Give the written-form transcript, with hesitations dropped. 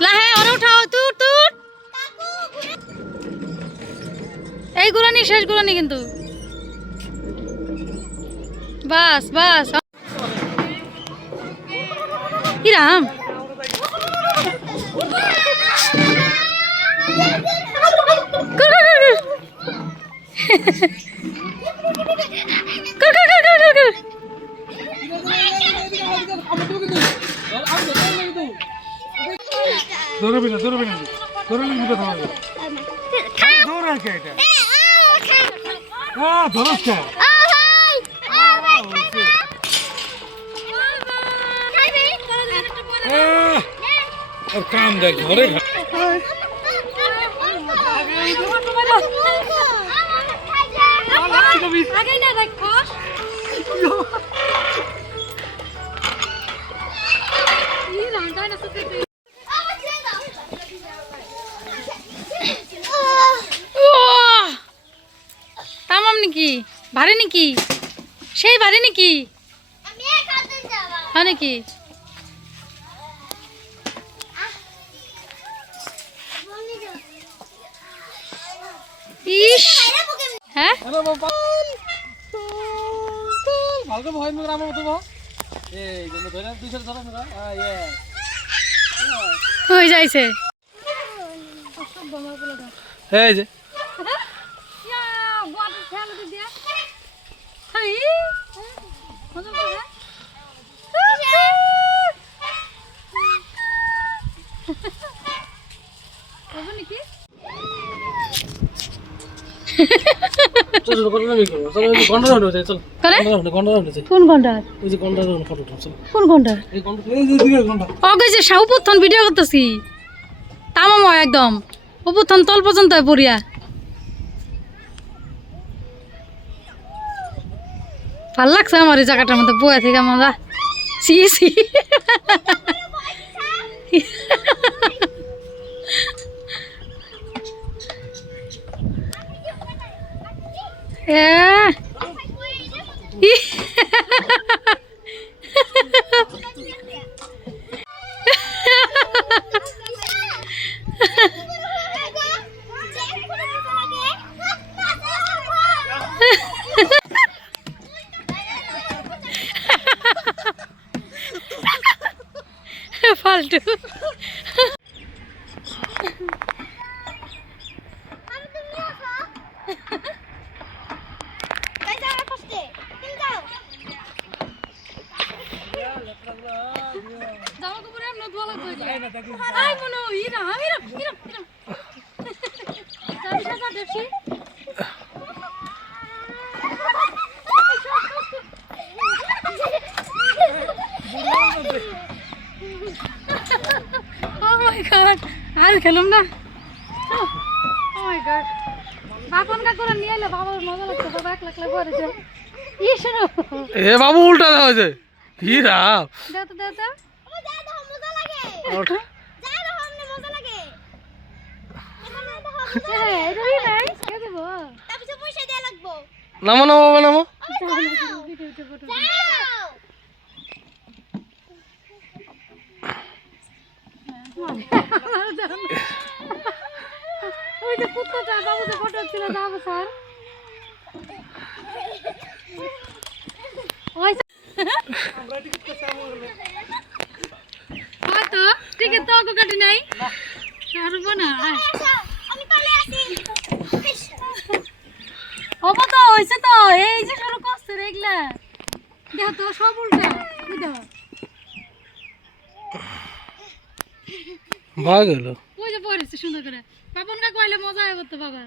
লাহে ওরে উঠাও তুর তুর এই গুলানি শেষ গুলানি কিন্তু বাস বাস ইরাম काम देख घरे আগে না রাখো ই রান্ডা না সত্যি তামাম নাকি ভারী নাকি সেই ভারী নাকি হ্যাঁ নাকি ইস হ্যাঁ ভালকে ভয় মে রাম মতো এই যে ধরে দুইশো ধরে না হয়ে যাইছে এই যে চল চল করতে নামি করো চল গন্ডা রাউন্ড হচ্ছে চল গন্ডা রাউন্ড হচ্ছে কোন ঘন্টা ওই যে গন্ডা রাউন্ড ফটো চল কোন ঘন্টা এই গন্ডা এই যে দিকে গন্ডা ওকে যে সাউ পথন ভিডিও করতেছি তামাম একদম ও পথন তল পর্যন্ত পড়িয়া ভাল লাগছে আমার এই জায়গাটার মধ্যে বয়া থেকে মজা সি সি ফালতু জামা কাপড় এমন ধোয়া লাগবে আই মনো ইরা ইরা ইরা ইরা সাবিসা যা দেখছি ও মাই গড আর খেলুম না ও মাই গড বাপন কা করে নিয়ে এলে বাবার মজা লাগছে বাবা এক লাখ করেছে ই শুনো এ বাবু উল্টা দাও যে হীরা দাও তো দাও তো ও যা দাও মজা লাগে ওঠা যা দাও हमने মজা লাগে এ এটাই নাই কে দেব তারপরে পয়সা দেয়া লাগবে নামো নামো নামো ওই যে কুত্তাটা বাবু যে ফটো ছিল যাবো স্যার ওই আমরা টিকিট করতে আমলে তো টিকিট তো আগে কাটি নাই ছাড়বো না আমি পালে আসি ওবা তো হইছে তো এই যে শুরু করছে রেগলা দেখো তো সব উল্টা দেখো ভাগ গেল ওই যে পড়েছে সুন্দর করে পাপন কাকু আইলে মজা হবে তো বাবা